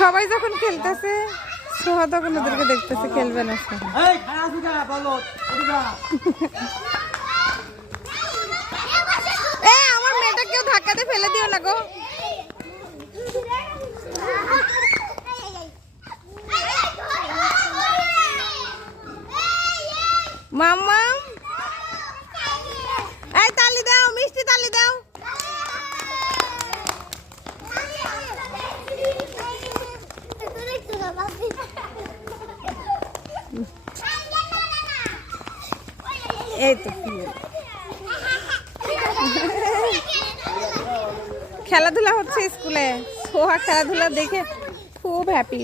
সবাই যখন খেলতেছে সোহা তখন ওদেরকে দেখতেছে, খেলবে না আমার মেয়েটাকেও ধাক্কাতে ফেলে দিও না গো। মাম্মা এই তালি দাও, মিষ্টি তালি দাও। এই তো খেলাধুলা হচ্ছে স্কুলে, সোহা খেলাধুলা দেখে খুব হ্যাপি।